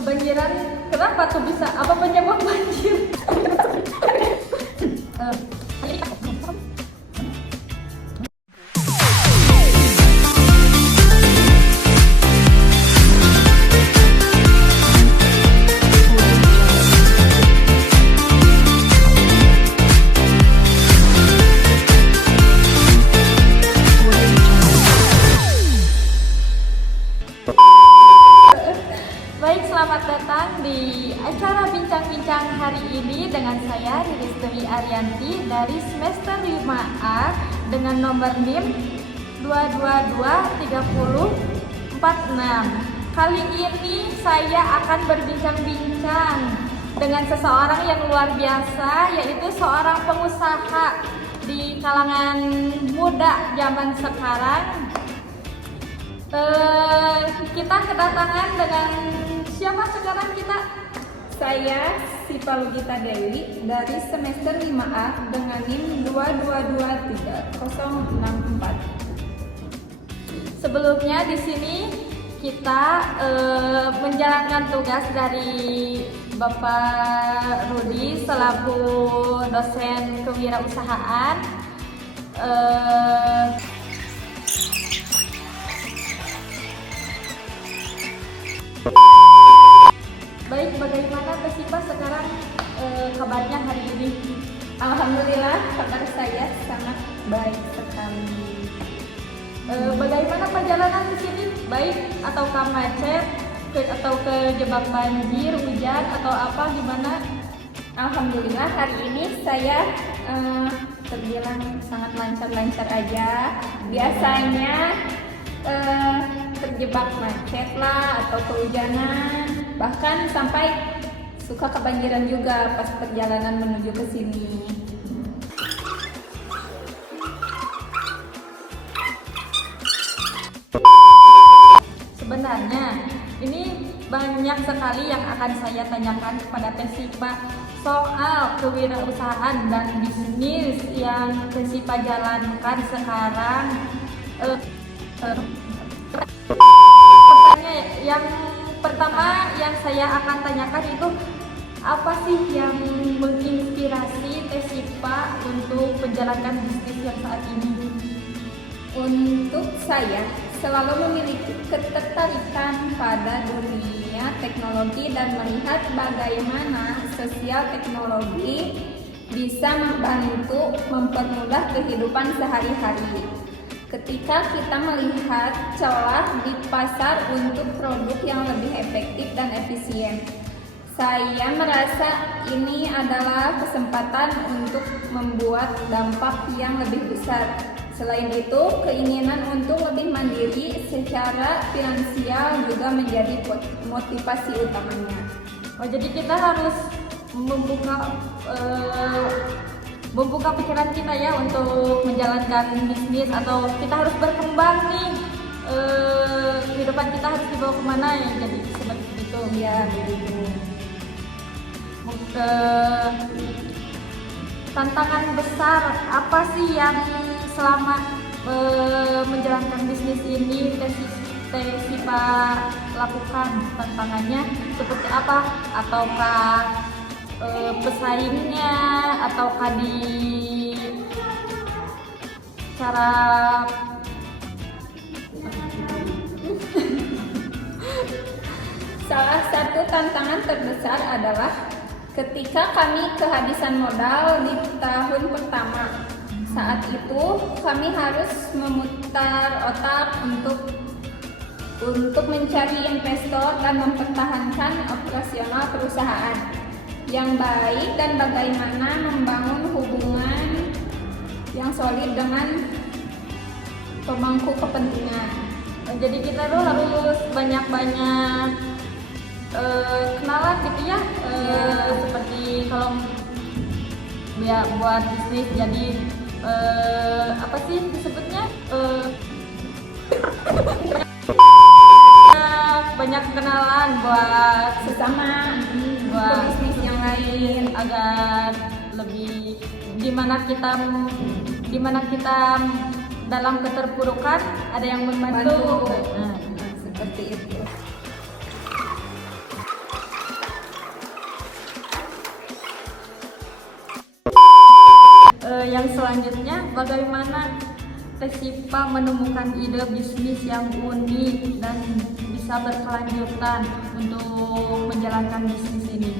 Kebanjiran, kenapa tuh bisa? Apa penyebab banjir? Baik, selamat datang di acara bincang-bincang hari ini dengan saya Riris Dewi Arianti dari semester 5A dengan nomor NIM 2223046. Kali ini saya akan berbincang-bincang dengan seseorang yang luar biasa, yaitu seorang pengusaha di kalangan muda zaman sekarang. Kita kedatangan dengan siapa sekarang kita? Saya Sipa Lugita Dewi dari semester 5A dengan NIM 2223064. Sebelumnya di sini kita menjalankan tugas dari Bapak Rudi selaku dosen kewirausahaan. Baik, bagaimana Sipa sekarang kabarnya hari ini? Alhamdulillah, kabar saya sangat baik sekali. Bagaimana perjalanan di sini? Baik ataukah macet? Atau kejebak banjir, hujan atau apa? Gimana? Alhamdulillah hari ini saya terbilang sangat lancar-lancar aja. Biasanya terjebak macet lah atau kehujanan, bahkan sampai suka kebanjiran juga pas perjalanan menuju ke sini. Sebenarnya ini banyak sekali yang akan saya tanyakan kepada Sipa soal kewirausahaan dan bisnis yang Sipa jalankan sekarang. Pertanyaan yang pertama yang saya akan tanyakan itu, apa sih yang menginspirasi Sipa untuk menjalankan bisnis yang saat ini? Untuk saya selalu memiliki ketertarikan pada dunia teknologi dan melihat bagaimana sosial teknologi bisa membantu mempermudah kehidupan sehari-hari. Ketika kita melihat celah di pasar untuk produk yang lebih efektif dan efisien, saya merasa ini adalah kesempatan untuk membuat dampak yang lebih besar. Selain itu, keinginan untuk lebih mandiri secara finansial juga menjadi motivasi utamanya. Oh, jadi kita harus membuka pikiran kita ya untuk menjalankan bisnis, atau kita harus berkembang nih, kehidupan kita harus dibawa kemana ya, jadi seperti itu Ya, begitu. Tantangan besar apa sih yang selama menjalankan bisnis ini Sipa lakukan? Tantangannya seperti apa? Ataukah pesaingnya, ataukah di cara Salah satu tantangan terbesar adalah ketika kami kehabisan modal di tahun pertama. Saat itu kami harus memutar otak untuk mencari investor dan mempertahankan operasional perusahaan yang baik dan bagaimana membangun hubungan yang solid dengan pemangku kepentingan. jadi kita tuh harus banyak-banyak kenalan gitu ya, seperti kalau ya buat bisnis, jadi apa sih disebutnya, banyak kenalan buat sesama buat bisnis yang lain. agar lebih dimana kita dalam keterpurukan ada yang membantu. Seperti itu. Yang selanjutnya, bagaimana Tesipa menemukan ide bisnis yang unik dan bisa berkelanjutan untuk menjalankan bisnis ini?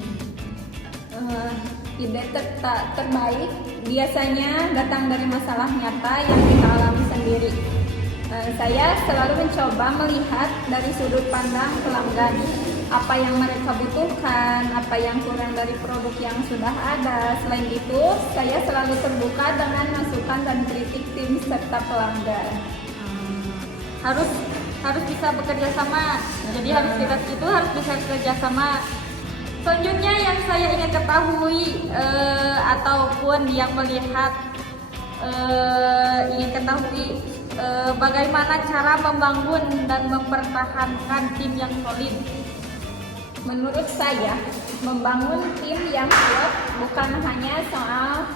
Ide terbaik biasanya datang dari masalah nyata yang kita alami sendiri. Saya selalu mencoba melihat dari sudut pandang pelanggan, apa yang mereka butuhkan, apa yang kurang dari produk yang sudah ada. Selain itu, saya selalu terbuka dengan masukan dan kritik tim serta pelanggan. Harus bisa bekerja sama. Jadi harus bisa bekerja sama. Selanjutnya yang saya ingin ketahui ataupun yang melihat ingin ketahui bagaimana cara membangun dan mempertahankan tim yang solid. Menurut saya, membangun tim yang kuat bukan hanya soal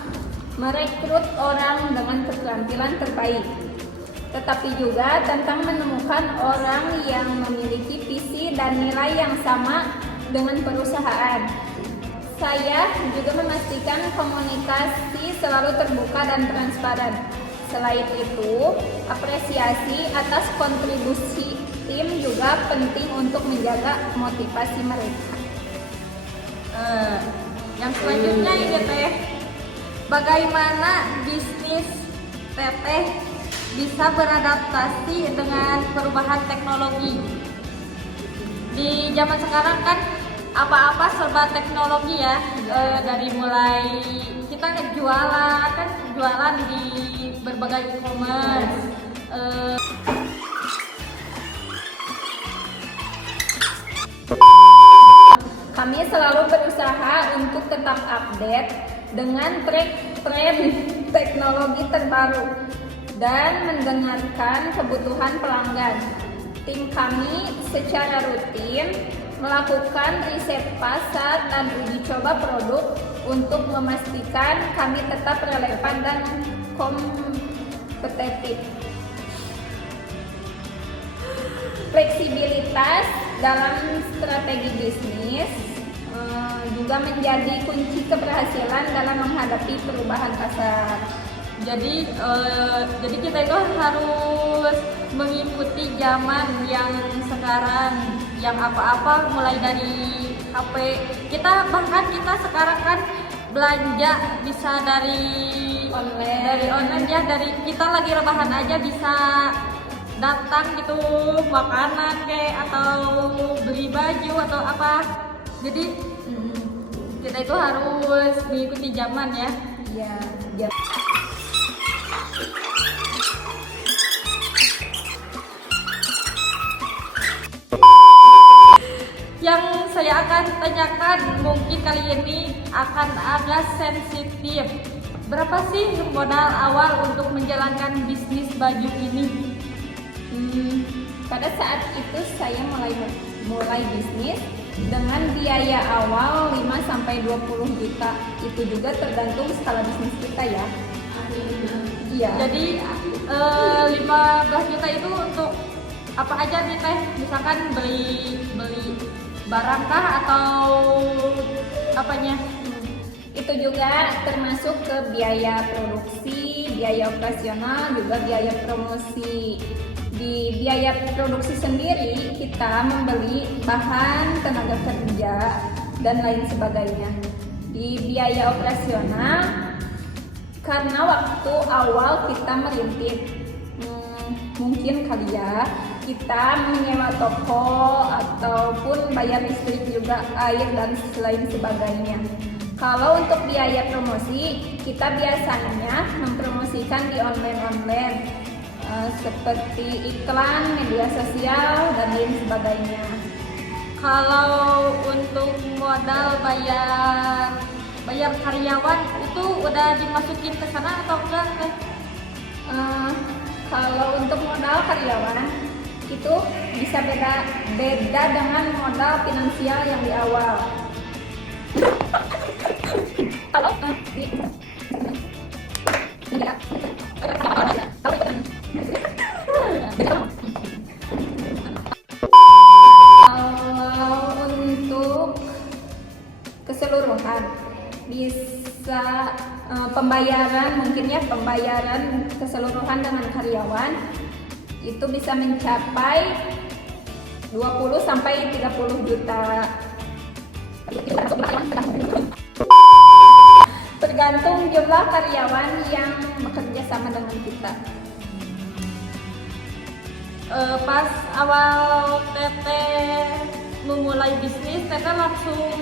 merekrut orang dengan keterampilan terbaik, tetapi juga tentang menemukan orang yang memiliki visi dan nilai yang sama dengan perusahaan. Saya juga memastikan komunikasi selalu terbuka dan transparan. Selain itu, apresiasi atas kontribusi tim juga penting untuk menjaga motivasi mereka. Yang selanjutnya ini Teh, bagaimana bisnis Teteh bisa beradaptasi dengan perubahan teknologi? Di zaman sekarang kan apa-apa serba teknologi ya, dari mulai kita jualan di berbagai e-commerce. Kami selalu berusaha untuk tetap update dengan tren teknologi terbaru dan mendengarkan kebutuhan pelanggan. Tim kami secara rutin melakukan riset pasar dan uji coba produk untuk memastikan kami tetap relevan dan kompetitif. Fleksibilitas dalam strategi bisnis juga menjadi kunci keberhasilan dalam menghadapi perubahan pasar. Jadi kita itu harus mengikuti zaman yang sekarang, yang apa-apa mulai dari HP. Kita sekarang kan belanja bisa dari online ya, dari kita lagi rebahan aja bisa datang gitu, makanan kayak atau beli baju atau apa. Jadi kita itu harus mengikuti zaman ya. Ya. Yang saya akan tanyakan mungkin kali ini akan agak sensitif. Berapa sih modal awal untuk menjalankan bisnis baju ini? Pada saat itu saya mulai bisnis dengan biaya awal 5-20 juta. Itu juga tergantung skala bisnis kita ya. Iya. Jadi 15 juta itu untuk apa aja nih Teh? Misalkan beli barang kah atau apanya? Itu juga termasuk ke biaya produksi, biaya operasional, juga biaya promosi. Di biaya produksi sendiri kita membeli bahan, tenaga kerja, dan lain sebagainya. Di biaya operasional, karena waktu awal kita merintis, mungkin kali ya kita menyewa toko ataupun bayar listrik juga, air, dan lain sebagainya. Kalau untuk biaya promosi, kita biasanya mempromosikan di online seperti iklan, media sosial, dan lain sebagainya. Kalau untuk modal bayar karyawan itu udah dimasukin ke sana atau enggak Teh? Kalau untuk modal karyawan itu bisa beda dengan modal finansial yang di awal. Kalau untuk keseluruhan bisa pembayaran, mungkin ya pembayaran keseluruhan dengan karyawan itu bisa mencapai 20 sampai 30 juta. Tergantung jumlah karyawan yang bekerja sama dengan kita. Pas awal Teteh memulai bisnis, Teteh langsung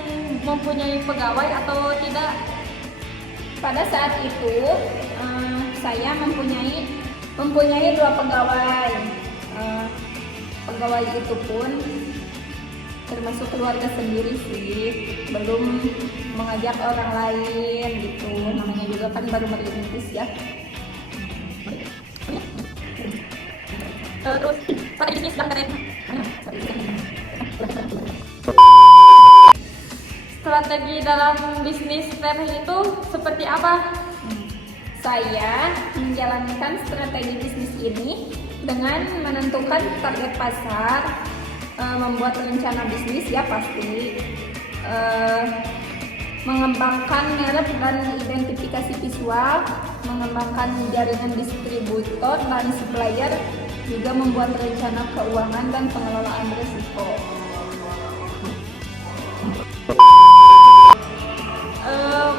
mempunyai pegawai atau tidak? Pada saat itu saya mempunyai 2 pegawai. Pegawai itu pun termasuk keluarga sendiri sih, belum mengajak orang lain gitu. Namanya juga kan baru merintis ya. Terus pada bisnis dan keren. Strategi dalam bisnis Teteh itu seperti apa? Saya menjalankan strategi bisnis ini dengan menentukan target pasar, membuat rencana bisnis ya pasti, mengembangkan merek dan identifikasi visual, mengembangkan jaringan distributor dan supplier, juga membuat rencana keuangan dan pengelolaan risiko.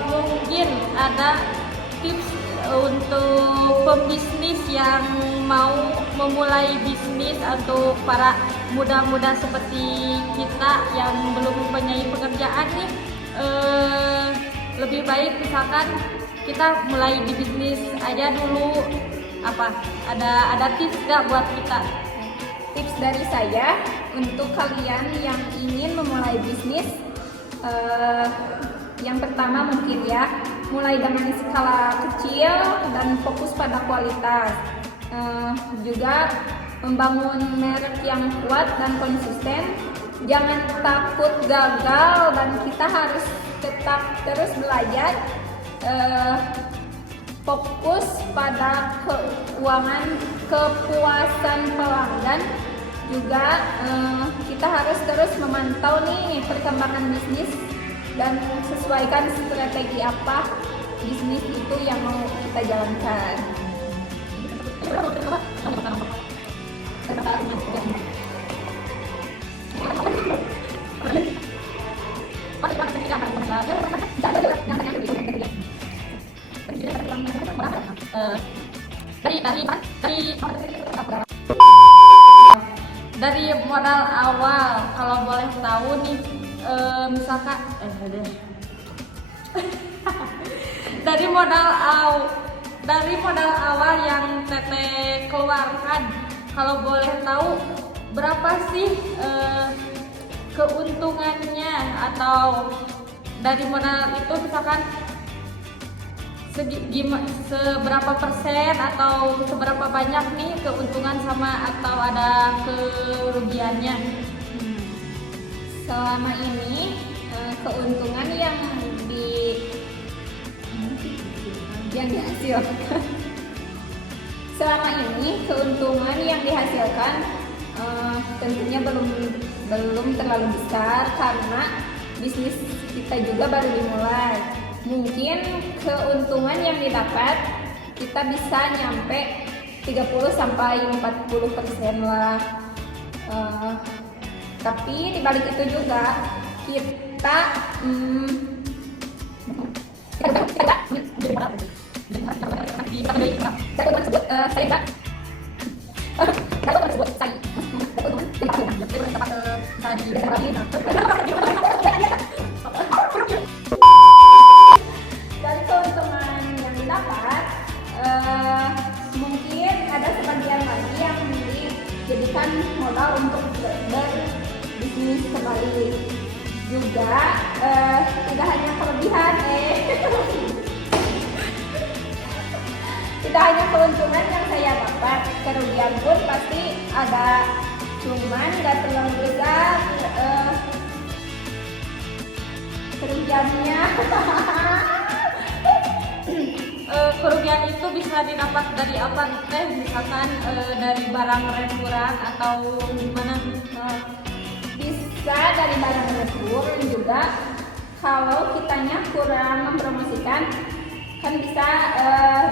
Mungkin ada tips untuk pembisnis yang mau memulai bisnis atau para muda-muda seperti kita yang belum mempunyai pekerjaan nih, lebih baik misalkan kita mulai di bisnis aja dulu. Ada tips nggak buat kita? Tips dari saya untuk kalian yang ingin memulai bisnis, yang pertama mungkin ya, mulai dengan skala kecil dan fokus pada kualitas. Juga membangun merek yang kuat dan konsisten. Jangan takut gagal dan kita harus tetap terus belajar. Fokus pada keuangan, kepuasan pelanggan. Juga kita harus terus memantau nih perkembangan bisnis dan sesuaikan strategi apa bisnis itu yang mau kita jalankan. Dari modal awal, kalau boleh tahu nih, misalkan dari modal awal yang Teteh keluarkan, kalau boleh tahu berapa sih keuntungannya, atau dari modal itu misalkan seberapa persen atau seberapa banyak nih keuntungan sama atau ada kerugiannya? Selama ini keuntungan yang dihasilkan selama ini keuntungan yang dihasilkan tentunya belum terlalu besar karena bisnis kita juga baru dimulai. Mungkin keuntungan yang didapat kita bisa nyampe 30 sampai 40% lah. Tapi dibalik itu juga kita dari keuntungan yang didapat, mungkin ada sebagian lagi yang dijadikan modal untuk berbisnis kembali. Juga tidak hanya kelebihan, tidak hanya keuntungan yang saya dapat, kerugian pun pasti ada, cuman nggak terlalu besar kerugiannya. Kerugian itu bisa didapat dari apa teh? Misalkan dari barang restoran atau gimana? Bisa dari barang retur juga kalau kitanya kurang mempromosikan, kan bisa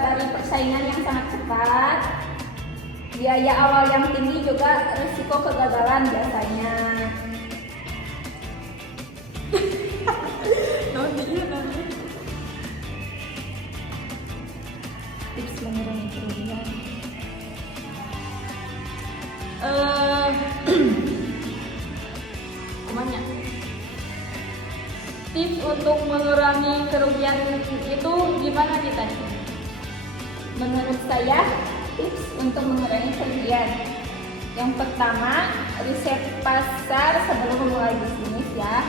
dari persaingan yang sangat cepat, biaya awal yang tinggi, juga risiko kegagalan biasanya. Tips mengurangi kerugian. Kemana? Tips untuk mengurangi kerugian itu gimana kita? Menurut saya, tips untuk mengurangi kerugian. Yang pertama, riset pasar sebelum memulai bisnis ya.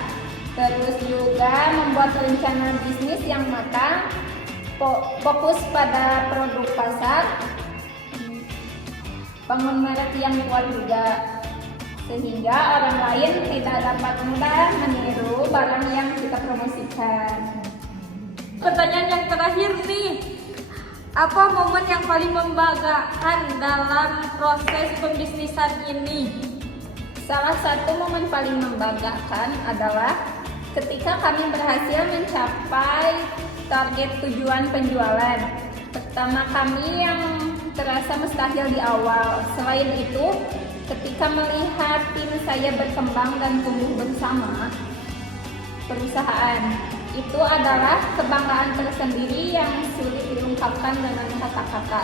Terus juga membuat rencana bisnis yang matang, fokus pada produk pasar, bangun merek yang kuat juga, sehingga orang lain tidak dapat mudah meniru barang yang kita promosikan. Pertanyaan yang terakhir nih, apa momen yang paling membanggakan dalam proses pembisnisan ini? Salah satu momen paling membanggakan adalah ketika kami berhasil mencapai target tujuan penjualan. Pertama kami yang terasa mustahil di awal. Selain itu, ketika melihat tim saya berkembang dan tumbuh bersama perusahaan, itu adalah kebanggaan tersendiri yang sulit diungkapkan dengan kata-kata.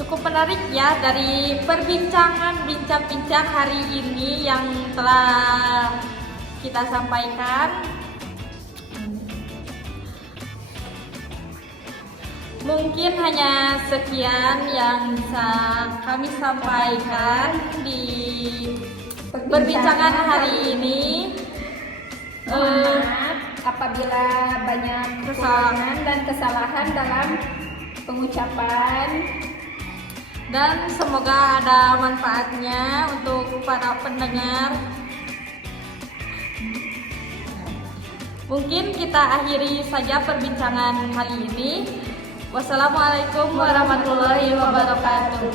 Cukup menarik ya dari perbincangan bincang-bincang hari ini yang telah kita sampaikan. Mungkin hanya sekian yang bisa kami sampaikan di perbincangan hari ini. Mohon maaf apabila banyak kesalahan dan kesalahan dalam pengucapan. Dan semoga ada manfaatnya untuk para pendengar. Mungkin kita akhiri saja perbincangan kali ini. Wassalamualaikum warahmatullahi wabarakatuh.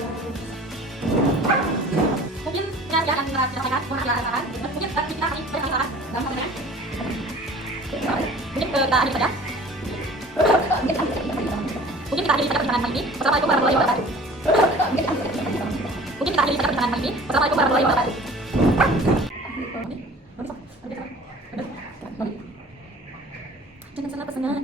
Mungkin yang akan melaksanakan pembelajaran, mungkin kita hari berkata dalam hal ini. Mungkin kita akhiri saja. Mungkin kita akhiri saja perbincangan kali ini. Wassalamualaikum warahmatullahi wabarakatuh. Mungkin kita akhiri saja perbincangan kali ini. Wassalamualaikum warahmatullahi wabarakatuh. Jangan salah pesannya.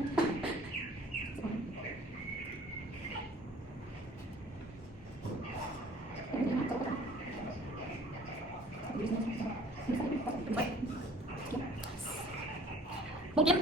Mungkin